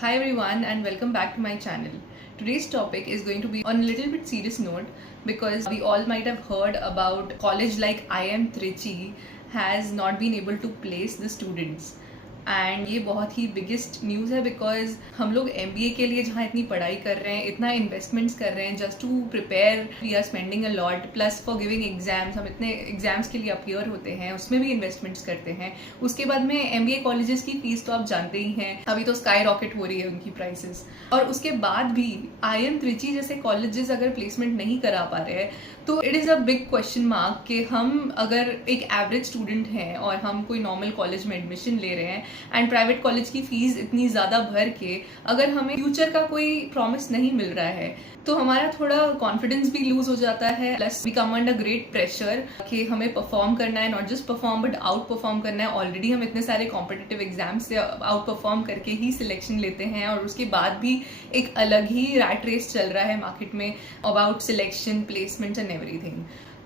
Hi everyone and welcome back to my channel. Today's topic is going to be on a little bit serious note because we all might have heard about college like IIM Trichy has not been able to place the students. And ये बहुत ही biggest news है because हम लोग MBA के लिए जहाँ इतनी पढ़ाई कर रहे हैं, इतना इन्वेस्टमेंट्स कर रहे हैं just to prepare, we are spending a lot plus for giving exams, हम इतने एग्जाम्स के लिए अपीयर होते हैं, उसमें भी इन्वेस्टमेंट्स करते हैं. उसके बाद में MBA कॉलेजेस की फीस तो आप जानते ही हैं, अभी तो स्काई रॉकेट हो रही है उनकी प्राइसेस. और उसके बाद भी IIM त्रिची जैसे कॉलेजेस अगर प्लेसमेंट नहीं करा पा रहे हैं तो it is a big question mark कि हम अगर एक एवरेज स्टूडेंट हैं और हम कोई नॉर्मल कॉलेज में एडमिशन ले रहे हैं एंड प्राइवेट कॉलेज की फीस इतनी ज़्यादा भर के अगर हमें फ्यूचर का कोई प्रॉमिस नहीं मिल रहा है तो हमारा थोड़ा कॉन्फिडेंस भी लूज हो जाता है. Plus we come under great pressure कि हमें परफॉर्म करना है, not just perform but outperform करना है. ऑलरेडी हम इतने सारे कॉम्पिटिटिव एग्जाम्स से आउट परफॉर्म करके ही सिलेक्शन लेते हैं और उसके बाद भी एक अलग ही रैट रेस चल रहा है मार्केट में about selection, placements and everything.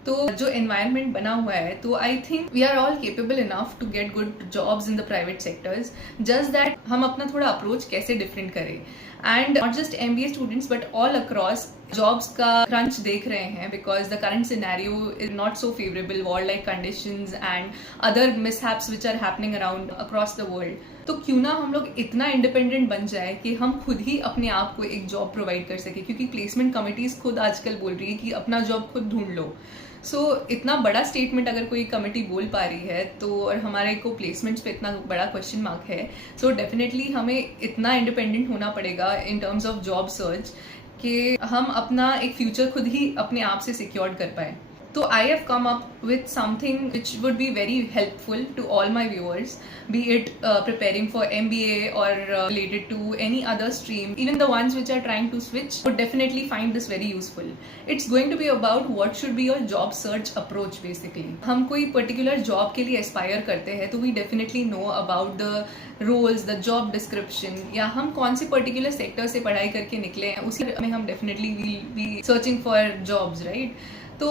तो जो एनवायरनमेंट बना हुआ है तो I think we are all capable enough to get good jobs in the private sectors, just that हम अपना थोड़ा अप्रोच कैसे डिफरेंट करें. And not just MBA students but all across jobs का क्रंच देख रहे हैं because the current scenario is not so favourable, war like conditions and other mishaps which are happening around across the world. तो क्यों ना हम लोग इतना इंडिपेंडेंट बन जाए कि हम खुद ही अपने आप को एक जॉब प्रोवाइड कर सके, क्योंकि प्लेसमेंट कमिटीज खुद आजकल बोल रही है कि अपना जॉब खुद ढूंढ लो. इतना बड़ा स्टेटमेंट अगर कोई कमेटी बोल पा रही है तो और हमारे को प्लेसमेंट्स पे इतना बड़ा क्वेश्चन मार्क है, डेफिनेटली हमें इतना इंडिपेंडेंट होना पड़ेगा in terms of job search कि हम अपना एक फ्यूचर खुद ही अपने आप से सिक्योर कर पाए. So I have come up with something which would be very helpful to all my viewers, be it preparing for MBA or related to any other stream. Even the ones which are trying to switch would definitely find this very useful. It's going to be about what should be your job search approach basically. हम कोई particular job के लिए aspire करते हैं तो we definitely know about the roles, the job description, या हम कौन से particular sector से पढ़ाई करके निकले हैं उसी में हम definitely will be searching for jobs, right? तो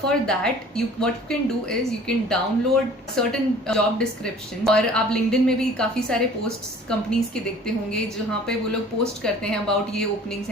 for that what you can do is you can download certain job description. और आप LinkedIn में भी काफ़ी सारे पोस्ट्स कंपनीज के देखते होंगे जहाँ पे वो लोग पोस्ट करते हैं अबाउट ये ओपनिंग्स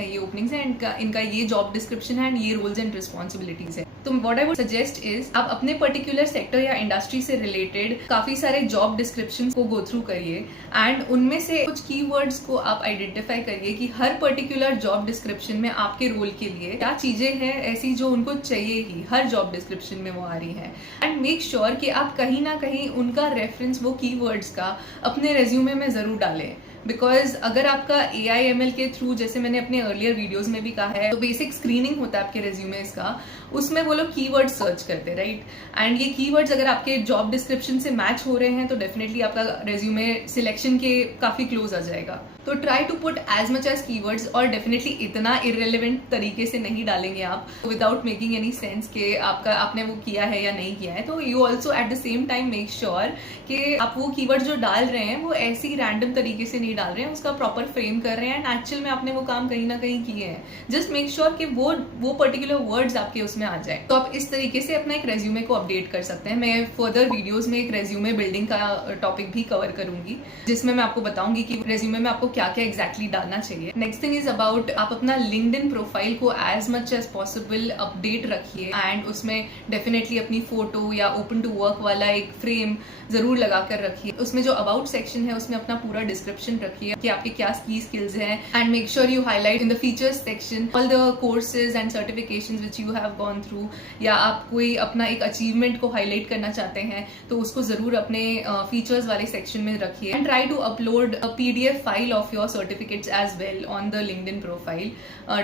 हैं इनका ये जॉब डिस्क्रिप्शन है एंड ये रोल्स एंड रिस्पॉन्सिबिलिटीज है. तो what I would suggest is आप अपने पर्टिकुलर सेक्टर या इंडस्ट्री से रिलेटेड काफ़ी सारे जॉब डिस्क्रिप्शन को गो थ्रू करिए एंड उनमें से कुछ कीवर्ड्स को आप आइडेंटिफाई करिए कि हर पर्टिकुलर जॉब डिस्क्रिप्शन में आपके रोल के लिए क्या चीज़ें हैं ऐसी जो उनको चाहिए ही हर जॉब डिस्क्रिप्शन में वो आ रही है. एंड मेक श्योर कि आप कहीं ना कहीं उनका रेफरेंस वो कीवर्ड्स का अपने रेज्यूमे में जरूर डालें. बिकॉज अगर आपका AI/ML के थ्रू, जैसे मैंने अपने अर्लियर वीडियोस में भी कहा है, तो बेसिक स्क्रीनिंग होता है आपके रेज्यूमेस का, उसमें वो लोग कीवर्ड्स सर्च करते हैं, राइट. एंड ये कीवर्ड्स अगर आपके जॉब डिस्क्रिप्शन से मैच हो रहे हैं तो डेफिनेटली आपका रेज्यूमे सिलेक्शन के काफी क्लोज आ जाएगा. तो try to put as much as keywords और डेफिनेटली इतना इररेलेवेंट तरीके से नहीं डालेंगे आप विदाउट मेकिंग एनी सेंस कि आपने वो किया है या नहीं किया है. तो you also at the same time make sure कि आप वो कीवर्ड जो डाल रहे हैं वो ऐसी रैंडम तरीके से नहीं डाल रहे हैं, उसका प्रॉपर फ्रेम कर रहे हैं एंड एक्चुअल में आपने वो काम कहीं ना कहीं किए हैं. जस्ट मेक श्योर कि वो पर्टिकुलर वर्ड्स आपके उसमें आ जाए. तो आप इस तरीके से अपना एक रेज्यूमे को अपडेट कर सकते हैं. मैं फर्दर वीडियोस में एक रेज्यूमे बिल्डिंग का टॉपिक भी कवर करूंगी जिसमें मैं आपको बताऊंगी कि रेज्यूमे में आपको क्या क्या एग्जैक्टली डालना चाहिए. नेक्स्ट थिंग इज अबाउट आप अपना LinkedIn प्रोफाइल को as much as possible update रखिए एंड उसमें डेफिनेटली अपनी फोटो या ओपन टू वर्क वाला एक फ्रेम जरूर लगा कर रखिए. उसमें जो अबाउट सेक्शन है उसमें अपना पूरा डिस्क्रिप्शन रखिए कि आपके क्या की स्किल्स हैं and make sure you highlight in the features section all the courses and certifications which you have gone through. या आप कोई अपना एक अचीवमेंट को हाईलाइट करना चाहते हैं तो उसको जरूर अपने फीचर्स वाले सेक्शन में रखिए. And try to upload a PDF file of your certificates as well on the LinkedIn profile.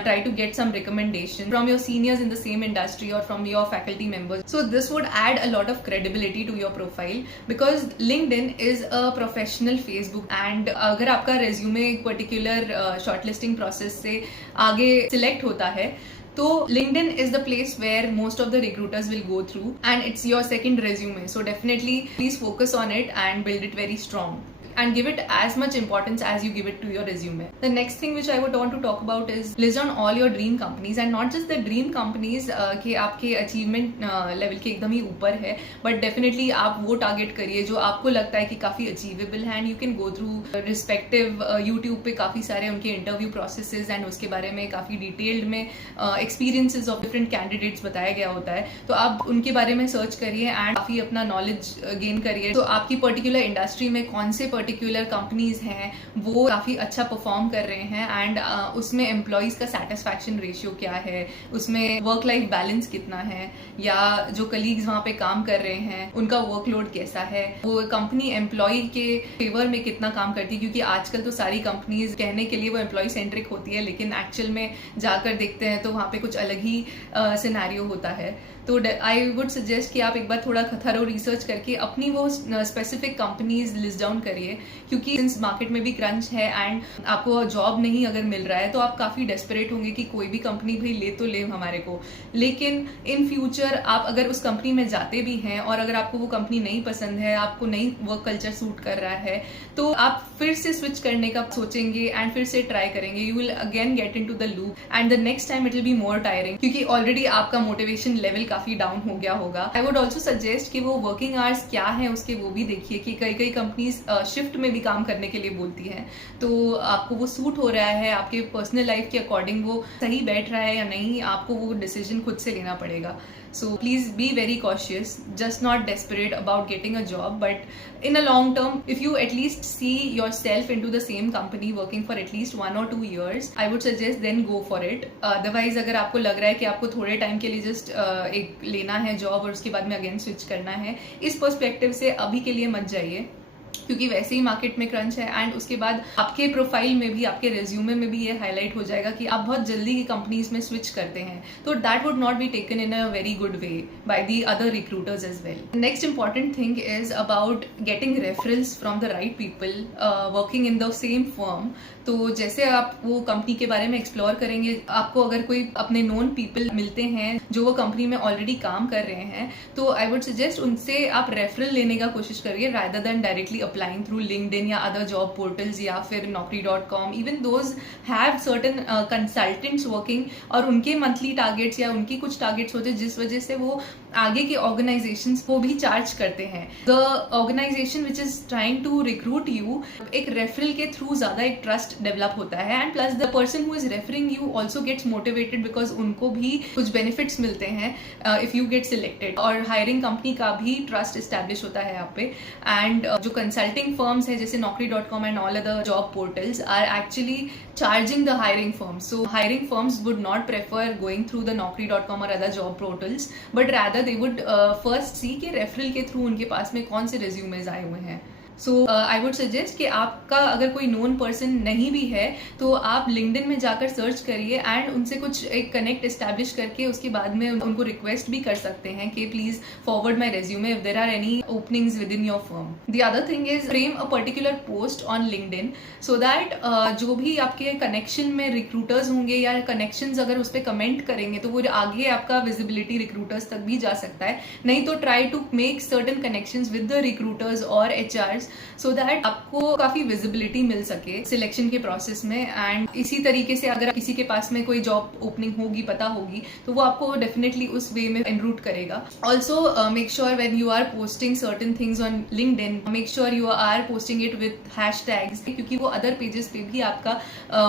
Try to get some recommendation from your seniors in the same industry or from your faculty members. So this would add a lot of credibility to your profile because LinkedIn is a professional Facebook and अगर आपका resume एक particular shortlisting process से आगे select होता है तो LinkedIn is the place where most of the recruiters will go through and it's your second resume. So definitely please focus on it and build it very strong. and give it as much importance as you give it to your resume. The next thing which I would want to talk about is list down all your dream companies, and not just the dream companies कि आपके achievement level के एकदम ही ऊपर है, but definitely आप वो target करिए जो आपको लगता है कि काफ़ी अचीवेबल है, and you can go through respective YouTube पे काफ़ी सारे उनके इंटरव्यू प्रोसेसेस एंड उसके बारे में काफ़ी डिटेल्ड में एक्सपीरियंसेस ऑफ डिफरेंट कैंडिडेट्स बताया गया होता है, तो आप उनके बारे में सर्च करिए एंड काफ़ी अपना नॉलेज गेन करिए। तो आपकी पर्टिकुलर इंडस्ट्री में कौन से पर्टिकुलर कंपनीज हैं वो काफ़ी अच्छा परफॉर्म कर रहे हैं, एंड उसमें एम्प्लॉयज का सेटिस्फैक्शन रेशियो क्या है, उसमें वर्क लाइफ बैलेंस कितना है, या जो कलीग्स वहाँ पे काम कर रहे हैं उनका वर्कलोड कैसा है, वो कंपनी एम्प्लॉय के फेवर में कितना काम करती है, क्योंकि आजकल तो सारी कंपनीज कहने के लिए वो एम्प्लॉय सेंट्रिक होती है, लेकिन एक्चुअल में जाकर देखते हैं तो वहाँ पे कुछ अलग ही सिनेरियो होता है। तो आई वुड सजेस्ट कि आप एक बार थोड़ा थरो रिसर्च करके अपनी वो स्पेसिफिक कंपनीज लिस्ट डाउन करिए, क्योंकि सिंस मार्केट में भी क्रंच है एंड आपको जॉब नहीं अगर मिल रहा है तो आप काफ़ी डेस्परेट होंगे कि कोई भी कंपनी भाई ले तो ले हमारे को। लेकिन इन फ्यूचर आप अगर उस कंपनी में जाते भी हैं और अगर आपको वो कंपनी नहीं पसंद है, आपको नहीं वर्क कल्चर सूट कर रहा है, तो आप फिर से स्विच करने का सोचेंगे एंड फिर से ट्राई करेंगे। You will again get into the loop and the next time it will be more tiring, क्योंकि ऑलरेडी आपका मोटिवेशन लेवल काफी डाउन हो गया होगा। आई वुड ऑल्सो सजेस्ट कि वो वर्किंग आवर्स क्या है उसके वो भी देखिए, कि कई कई कंपनीज शिफ्ट में भी काम करने के लिए बोलती हैं, तो आपको वो सूट हो रहा है, आपके पर्सनल लाइफ के अकॉर्डिंग वो सही बैठ रहा है या नहीं, आपको वो डिसीजन खुद से लेना पड़ेगा। So please be very cautious, just not desperate about getting a job, but in a long term, if you at least see yourself into the same company working for at least 1 or 2 years, I would suggest then go for it. Otherwise अगर आपको लग रहा है कि आपको थोड़े time के लिए जस्ट एक लेना है जॉब और उसके बाद में अगेन स्विच करना है, इस पर्सपेक्टिव से अभी के लिए मत जाइए, क्योंकि वैसे ही मार्केट में क्रंच है एंड उसके बाद आपके प्रोफाइल में भी, आपके रेज्यूमे में भी ये हाईलाइट हो जाएगा कि आप बहुत जल्दी की कंपनीज में स्विच करते हैं, तो that would not be taken in a very good way by the other recruiters as well. Next important thing is about getting referrals from the right people working in the same firm. तो जैसे आप वो company के बारे में explore करेंगे, आपको अगर कोई अपने नोन पीपल मिलते हैं जो वो कंपनी में ऑलरेडी काम कर रहे हैं, तो आई वुड सजेस्ट उनसे आप रेफरल लेने का कोशिश करिए rather than directly applying through LinkedIn या अदर जॉब पोर्टल्स या फिर naukri.com। Even those have certain consultants working, और उनके मंथली टारगेट्स या उनकी कुछ टारगेट्स होते हैं जिस वजह से वो आगे के ऑर्गेनाइजेशंस को भी चार्ज करते हैं। The organisation which is trying to recruit you, एक रेफरल के थ्रू ज्यादा एक ट्रस्ट डेवलप होता है, and plus the person who is referring you also gets motivated because उनको भी कुछ बेनिफिट्स मिलते हैं इफ यू गेट सिलेक्टेड, और हायरिंग कंपनी का भी ट्रस्ट एस्टेब्लिश होता है यहाँ पे। एंड जो कंसल्टिंग फर्म्स है जैसे naukri.com and all other job portals are actually charging the hiring firms. So hiring firms would not prefer going through the naukri.com or other job portals, but rather they would first see कि referral के through उनके पास में कौन से resumes आए हुए हैं। सो I would suggest कि आपका अगर कोई नोन पर्सन नहीं भी है तो आप लिंक्डइन में जाकर सर्च करिए एंड उनसे कुछ एक कनेक्ट एस्टैब्लिश करके उसके बाद में उनको रिक्वेस्ट भी कर सकते हैं कि please forward my resume if there are any openings within your firm. The other thing is frame a particular post on LinkedIn so that जो भी आपके कनेक्शन में रिक्रूटर्स होंगे या कनेक्शंस अगर उस पर कमेंट करेंगे तो वो आगे आपका विजिबिलिटी रिक्रूटर्स तक भी जा सकता है। नहीं तो try to make certain connections with the recruiters और एचआरस सो दैट आपको काफी विजिबिलिटी मिल सके सिलेक्शन के प्रोसेस में। एंड इसी तरीके से अगर किसी के पास में कोई जॉब ओपनिंग होगी, पता होगी, तो वो आपको डेफिनेटली उस वे में एनरूट करेगा। Also make sure when you are posting certain things on LinkedIn, make sure you are posting it with hashtags, क्योंकि वो अदर पेजेस पे भी आपका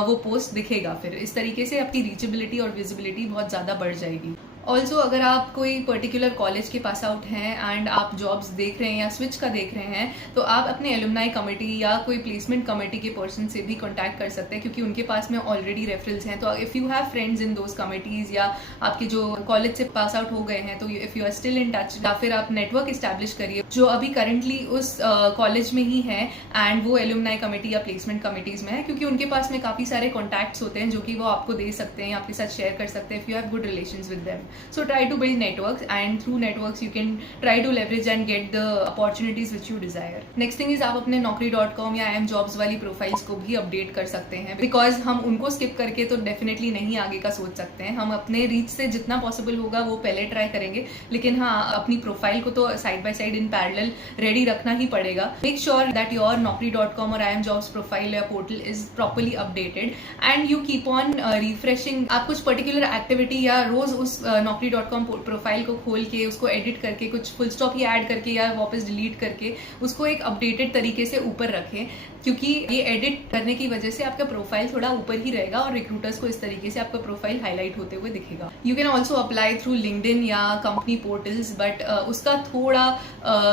वो पोस्ट दिखेगा। फिर इस तरीके से आपकी रीचेबिलिटी और विजिबिलिटी बहुत ज्यादा बढ़ जाएगी। ऑल्सो अगर आप कोई पर्टिकुलर कॉलेज के पास आउट हैं एंड आप जॉब्स देख रहे हैं या स्विच का देख रहे हैं, तो आप अपने एलुमनाई कमेटी या कोई प्लेसमेंट कमेटी के पर्सन से भी कॉन्टैक्ट कर सकते हैं, क्योंकि उनके पास में ऑलरेडी रेफरल्स हैं। तो if you have friends in those committees या आपके जो कॉलेज से पास आउट हो गए हैं, तो if you are still in touch, या फिर आप नेटवर्क इस्टेब्लिश करिए जो अभी करंटली उस कॉलेज में ही है एंड वो एलुमनाई कमेटी या प्लेसमेंट कमेटीज में है, क्योंकि उनके पास में काफ़ी सारे कॉन्टैक्ट्स होते हैं जो कि वो आपको दे सकते हैं, आपके साथ शेयर कर सकते हैं if you have good relations with them. So try to build networks, and through networks you can try to leverage and get the opportunities which you desire. Next thing is आप अपने naukri.com या iimjobs वाली profiles को भी update कर सकते हैं, because हम उनको स्किप करके तो डेफिनेटली नहीं आगे का सोच सकते हैं. हम अपने रीच से जितना पॉसिबल होगा वो पहले ट्राई करेंगे, लेकिन हाँ, अपनी प्रोफाइल को तो side by side in parallel ready रखना ही पड़ेगा. Make sure that your naukri.com और iimjobs प्रोफाइल या portal is properly updated and you keep on refreshing. आप कुछ पर्टिकुलर एक्टिविटी या रोज उस naukri.com प्रोफाइल को खोल के उसको एडिट करके कुछ फुल स्टॉप ही ऐड करके या वापस डिलीट करके उसको एक अपडेटेड तरीके से ऊपर रखें, क्योंकि ये एडिट करने की वजह से आपका प्रोफाइल थोड़ा ऊपर ही रहेगा और रिक्रूटर्स को इस तरीके से आपका प्रोफाइल हाईलाइट होते हुए दिखेगा. You can also apply through LinkedIn या कंपनी पोर्टल्स, बट उसका थोड़ा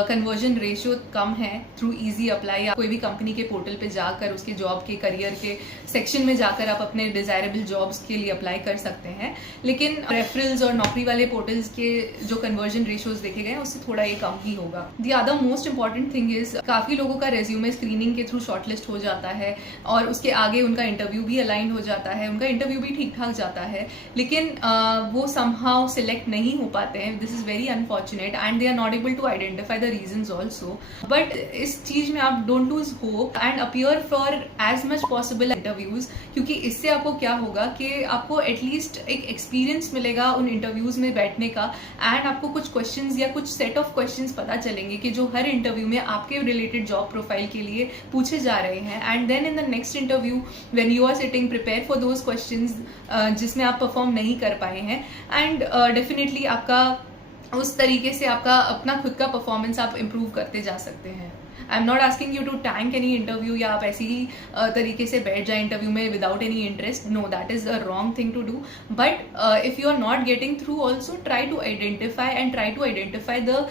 कन्वर्जन रेशियो कम है. थ्रू इजी अप्लाई या कोई भी कंपनी के पोर्टल पे जाकर उसके जॉब के करियर के सेक्शन में जाकर आप अपने डिजायरेबल जॉब्स के लिए अप्लाई कर सकते हैं, लेकिन रेफरल्स और नौकरी वाले पोर्टल्स के जो कन्वर्जन रेशियोज देखे गए उससे थोड़ा ये कम ही होगा. The other most important thing is काफी लोगों का रेज्यूमे स्क्रीनिंग के थ्रू शॉर्टलिस्ट हो जाता है और उसके आगे उनका इंटरव्यू भी अलाइन हो जाता है, उनका इंटरव्यू भी ठीक ठाक जाता है, लेकिन वो समहाउ सिलेक्ट नहीं हो पाते हैं. This is very unfortunate and they are not able to identify the reasons also. But इस चीज में आप don't lose hope and appear for as much possible interviews, क्योंकि इससे आपको क्या होगा कि आपको एटलीस्ट एक एक्सपीरियंस मिलेगा उन इंटरव्यूज में बैठने का, एंड आपको कुछ क्वेश्चंस या कुछ सेट ऑफ क्वेश्चंस पता चलेंगे कि जो हर इंटरव्यू में आपके रिलेटेड जॉब प्रोफाइल के लिए पूछे जा रहे हैं. And then in the next interview when you are sitting prepare for those questions जिसमें आप परफॉर्म नहीं कर पाए हैं, एंड डेफिनेटली आपका उस तरीके से आपका अपना खुद का परफॉर्मेंस आप इम्प्रूव करते जा सकते हैं. I am not asking you to tank any interview या आप ऐसे ही तरीके से बैठ जाए इंटरव्यू में without any interest. No, that is a wrong thing to do. But if you are not getting through also try to identify the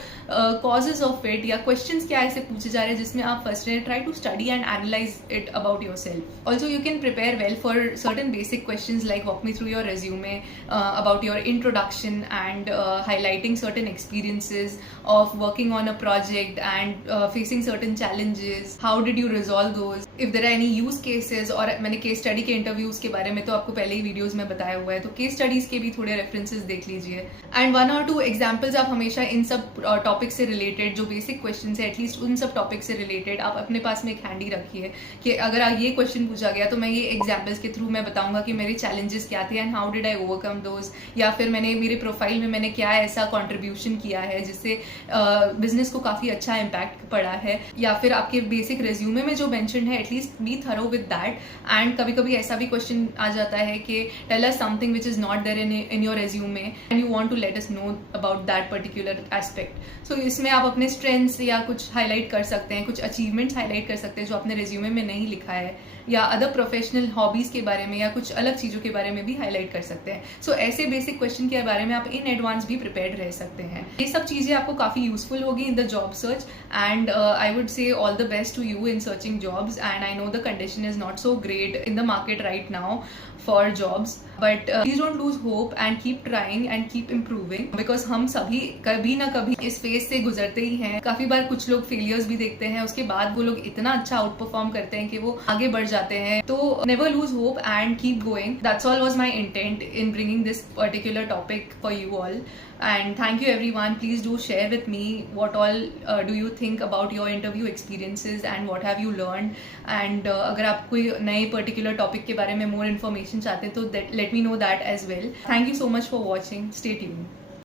causes of it, या question क्या ऐसे पूछे जा रहे हैं जिसमें आप फंस रहे हैं. Try to study and analyze it about yourself. Also you can prepare well for certain basic question like walk me through your resume about your introduction and highlighting certain experiences of working on a project and facing certain challenges, how did you resolve those, if there are any use cases. और मैंने case study के interviews के बारे में तो आपको पहले ही videos में बताया हुआ है, तो केस स्टडीज के भी थोड़े रेफरेंसेस देख लीजिए. एंड 1 or 2 एग्जांपल्स आप हमेशा इन सब टॉपिक से रिलेटेड जो बेसिक क्वेश्चन है एटलीस्ट उन सब टॉपिक से रिलेटेड आप अपने पास में एक हैंडी रखिए कि अगर ये क्वेश्चन पूछा गया तो मैं ये एग्जाम्पल्स के थ्रू मैं बताऊंगा कि मेरे चैलेंजेस क्या थे and how did I overcome those, या फिर मैंने मेरे प्रोफाइल में मैंने क्या ऐसा कॉन्ट्रीब्यूशन किया है जिससे बिजनेस को काफी अच्छा इम्पैक्ट पड़ा है, या फिर आपके बेसिक रेज्यूमे में जो मेंशन है at least be thorough with that. And कभी कभी ऐसा भी क्वेश्चन आ जाता है कि tell us something which is not there in your resume and you want to let us know about that particular aspect. So इसमें आप अपने स्ट्रेंथ्स या कुछ हाईलाइट कर सकते हैं, कुछ अचीवमेंट्स हाईलाइट कर सकते हैं जो आपने रेज्यूमे में नहीं लिखा है, या अदर प्रोफेशनल हॉबीज के बारे में या कुछ अलग चीजों के बारे में भी हाईलाइट कर सकते हैं. सो ऐसे बेसिक क्वेश्चन के बारे में आप इन एडवांस भी प्रिपेयर्ड रह सकते हैं. ये सब चीजें आपको काफी यूजफुल होगी in the job search, and I would say all the best to you in searching jobs. And I know the condition is not so great in the market right now for jobs, but please don't lose hope and keep trying and keep improving, because हम सभी कभी ना कभी इस phase से गुजरते ही हैं. काफी बार कुछ लोग फेलियर्स भी देखते हैं, उसके बाद वो लोग इतना अच्छा आउट परफॉर्म करते हैं कि वो आगे बढ़ जाते हैं. तो never lose hope and keep going. That's all was my intent in bringing this particular topic for you all. And thank you everyone. Please do share with me what all do you think about your interview experiences and what have you learned. And अगर आप कोई नए particular topic के बारे में more information चाहते हैं तो let me know that as well. Thank you so much for watching. Stay tuned.